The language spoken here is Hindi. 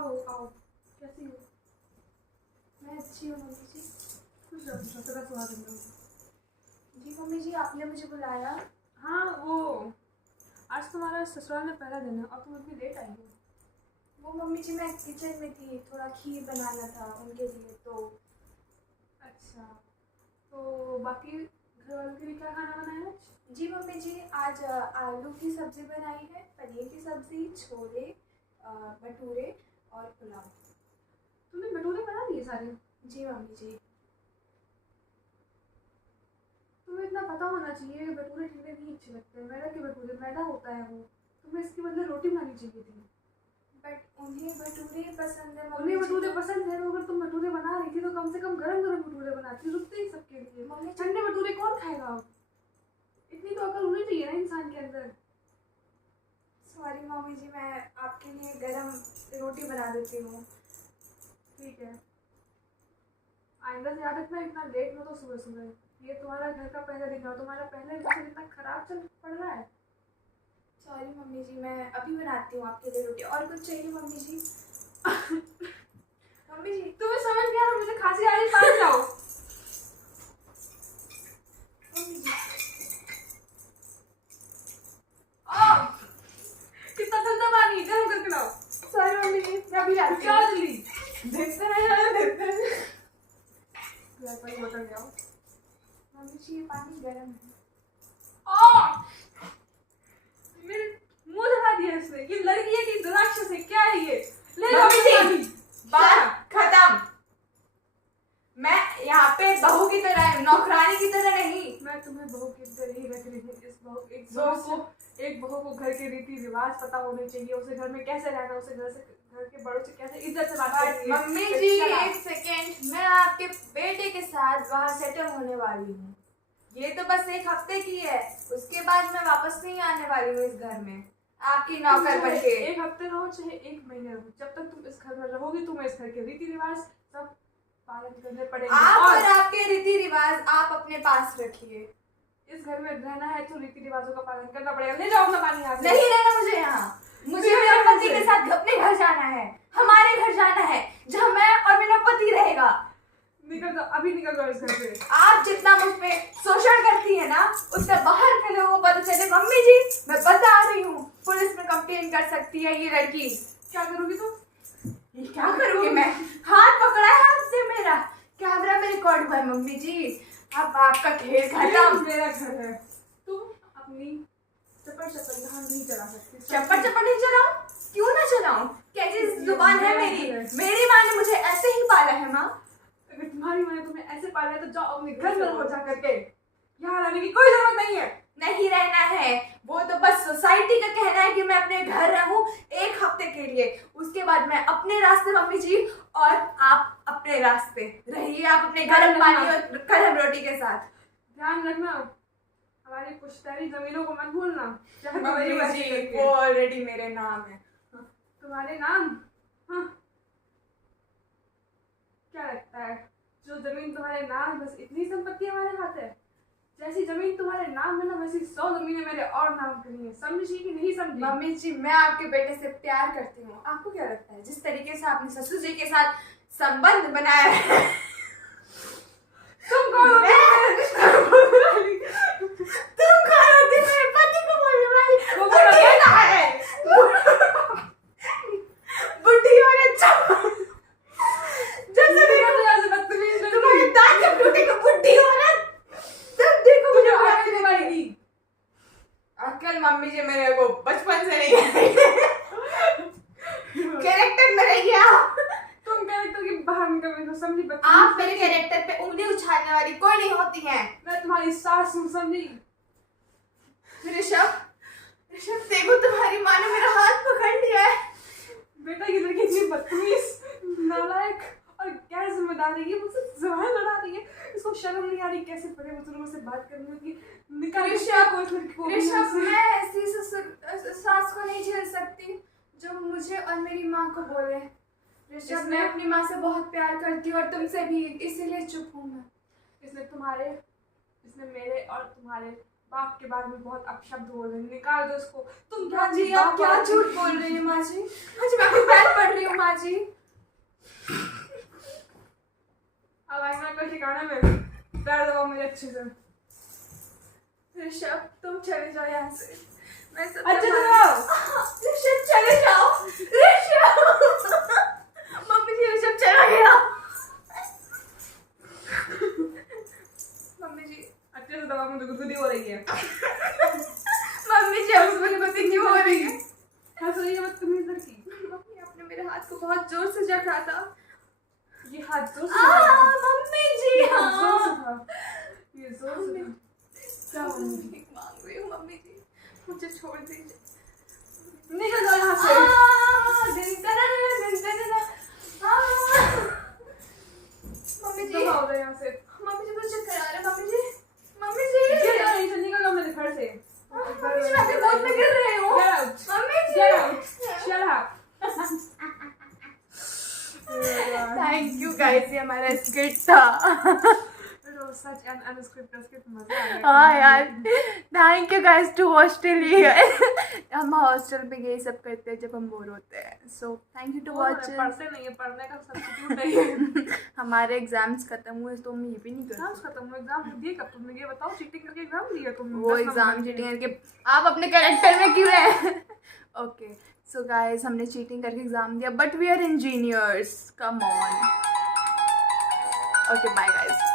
आओ आओ, कैसी हो? मैं अच्छी हूँ मम्मी जी। खुश रहो सदा सुहागन रहो। जी मम्मी जी, आपने मुझे बुलाया? हाँ, वो आज तुम्हारा ससुराल में पहला दिन है और तुम इतनी लेट आई हो। वो मम्मी जी, मैं किचन में थी, थोड़ा खीर बनाना था उनके लिए तो। अच्छा, तो बाकी घर वालों के लिए क्या खाना बनाया आज? जी मम्मी जी, आज आलू की सब्ज़ी बनाई है, पनीर की सब्ज़ी, छोले, भटूरे और पुलाव। तुमने भटूरे बना दिए सारे? जी मम्मी जी। तुम्हें इतना पता होना चाहिए कि भटूरे ठंडे नहीं अच्छे लगते। मैदा के भटूरे, मैदा होता है वो। तुम्हें इसके बदले रोटी बनानी चाहिए थी। बट उन्हें भटूरे पसंद है उन्हें मम्मी जी। भटूरे पसंद है, तो अगर तुम भटूरे बना रही थी तो कम से कम गरम गरम भटूरे बनाती, रुकते ही सबके लिए। मम्मी ठंडे भटूरे कौन खाएगा अब? इतनी तो अकल होनी चाहिए ना इंसान के अंदर। सॉरी मम्मी जी, मैं आपके लिए गरम रोटी बना देती हूँ। ठीक है, आइंदा से याद रखना इतना लेट में तो सुबह सुबह। ये तुम्हारा घर का पहला दिन है और तुम्हारा पहले दिन से इतना खराब चल पड़ रहा है। सॉरी मम्मी जी, मैं अभी बनाती हूँ आपके लिए रोटी। और कुछ चाहिए मम्मी जी? मम्मी जी, तुम्हें समझ नहीं आ रहा, मुझे खांसी आ रही, पानी लाओ। मम्मी जी। कितना ठंडा पानी, गर्म करके लाओ। सॉरी मम्मी जी, मैं अभी लाती क्या हूँ। जल्दी देखते रहे। पानी बोतल ले आओ। मम्मी जी, ये पानी गर्म है। मेरे मुंह धरा दिया इसने। ये लड़की है कि राक्षस है, क्या है ये? ले लो मम्मी जी, पानी। बात खत्म। मैं यहाँ पे बहू की तरह, नौकरानी की तरह नहीं। मैं तुम्हें बहू की तरह ही रख रही हूँ। एक बहू को घर के रीति रिवाज पता होने चाहिए, उसे घर में कैसे रहना, उसे घर के बड़ों से कैसे इज्जत से बात करनी है। मम्मी जी एक सेकेंड, मैं आपके बेटे के साथ वहाँ सेटल होने वाली हूँ। ये तो बस एक हफ्ते की है, उसके बाद मैं वापस नहीं आने वाली हूँ इस घर में आपकी नौकर बन के। एक हफ्ते रहो चाहे एक महीने रहो, जब तक तुम इस घर में रहोगी तुम्हें इस घर के रीति रिवाज सब पालन करने पड़ेंगे। आप और आपके रीति रिवाज आप अपने पास रखिए। इस घर में रहना है तो रीति रिवाजों का पालन करना पड़ेगा। ले जाओ अपना पानी यहाँ से। नहीं रहना मुझे यहाँ, मुझे मेरे पति के साथ अपने घर जाना है, हमारे घर जाना है जहाँ मैं और मेरा पति रहेगा। निकल जाओ, अभी निकल जाओ इस घर से। आप जितना मुझ पे शोषण करती है ना, उतना बाहर के लोगों को पता चले। मम्मी जी मैं बता रही हूँ, पुलिस में कंप्लेन कर सकती है ये लड़की। क्या करोगी तुम? ये क्या करूँगी मैं? हाथ पकड़ा है आपसे मेरा, कैमरा में रिकॉर्ड हुआ है मम्मी जी। अब आपका खेल खत्म। मेरा घर है, तुम अपनी चप्पल यहाँ नहीं चला सकती। चप्पल नहीं चलाऊं? क्यों ना चलाऊं? कैसी जुबान है मेरी? मेरी माँ ने मुझे ऐसे ही पाला है माँ। अगर तुम्हारी माँ ने तुम्हें ऐसे पाला है तो जाओ अपने घर में रहो जा करके। यहाँ रहने की कोई जरूरत नहीं है। नहीं रहना है, वो तो बस सोसाइटी का कहना है कि मैं अपने घर रहूं एक हफ्ते के लिए, उसके बाद मैं अपने रास्ते मम्मी जी, और आप अपने रास्ते रहिए, आप अपने गर्म पानी और गर्म रोटी के साथ। ध्यान रखना, हमारी पुश्तैनी जमीनों को मत भूलना। मम्मी जी वो ऑलरेडी मेरे नाम है। तुम्हारे नाम? हाँ, क्या लगता है जो जमीन तुम्हारे नाम, बस इतनी संपत्ति हमारे हाथ है? जैसी जमीन तुम्हारे नाम है ना, वैसी 100 जमीनें मेरे और नाम करनी है। समझी कि नहीं समझी? मम्मी जी मैं आपके बेटे से प्यार करती हूँ। आपको क्या लगता है जिस तरीके से आपने ससुर जी के साथ संबंध बनाया है? तुम कौन होती है? तुम कौन होती है मेरे पति को बोलने वाली? वो कहना है बुढ़ी औरत जैसे तुम्हारे दांत जब टूटेगा बुढ़ी औरत, तब देखो मुझे बुलाने वाली। अक्ल मम्मी जी मेरे को बचपन से नहीं है। कैरेक्टर में रहिए आप। तुम कैरेक्टर के बाहर निकल रही हो, समझी? आप मेरे कैरेक्टर पे उंगली उछालने वाली कोई नहीं होती है। मैं तुम्हारी सास हूँ, समझी? ऋषभ, ऋषभ देखो तुम्हारी माँ ने मेरा हाथ पकड़ लिया है। बेटा ये लड़की इतनी बदतमीज, नालायक और गैर जिम्मेदार है। ये मुझसे जबान लड़ा रही है। इसको शर्म नहीं आ रही कैसे बड़े बुजुर्गों से बात करने की? निकाल ऋषभ, को इस लड़की को। ऋषभ मैं ऐसी सास को नहीं झेल सकती जो मुझे और मेरी माँ को बोले। ऋषभ मैं अपनी माँ से बहुत प्यार करती हूँ और तुमसे भी, इसीलिए चुप हूँ मैं। इसने मेरे और तुम्हारे बाप के बारे में बहुत अपशब्द बोले। निकाल दो इसको। तुम माँ जी आप क्या झूठ बोल रही हैं माँ जी? माँ जी मैं आपके पैर पड़ रही हूँ माँ जी। अब आईना को ठिकाने में पैर दबाओ मेरे अच्छे से। ऋषभ तुम चले जाओ यहाँ से, मैं सब अच्छे से संभाल- दबाओ। ऋषभ चले जाओ, ऋषभ। मम्मी जी ऋषभ चला गया। मम्मी जी, अच्छे से दबाओ, मुझे गुदगुदी हो रही है। मम्मी जी अब मुझे पता क्यों हो रही है। हंस रही है बदतमीज लड़की। मम्मी आपने मेरे हाथ को बहुत जोर से जकड़ा था। ये हाथ जोर से दबाओ। मम्मी जी ये हाथ जोर हाँ। से था। ये जोर से था। क्या मम्मी? भीख मांग रही हूँ मम्मी जी, मुझे छोड़ दीजिए। निकल जाओ यहाँ से। मम्मी जी, दबाओ दो यहाँ से। मम्मी जी मुझे चक्कर आ रहा है। मम्मी जी, मम्मी जी, गिर जाओ यहीं से, निकल जाओ मेरे घर से। मम्मी जी मैं अपने गोद में गिर रही हूँ। Get out. Mummy ji, Get out. Shut up. Thank you guys, ये हमारा स्किट था। It was such an unscripted skit. मजा आ गया। हाँ यार, thank you guys to hostel here. हम हॉस्टल पे यही सब करते हैं जब हम बोर होते हैं। So thank you to watch. पढ़ते नहीं है, पढ़ने का सब्स्टिट्यूट नहीं है। हमारे एग्जाम्स खत्म हुए तो हम ये भी नहीं करते। एग्जाम्स खत्म हुए, एग्जाम दिए कब तुमने? ये बताओ, चीटिंग करके एग्जाम दिए तुमने? वो 10 एग्जाम नंबर के। चीटिंग करके आप अपने कैरेक्टर में क्यों है? ओके सो गाइस, हमने चीटिंग करके एग्जाम दिया but we are engineers, come on. Okay bye guys.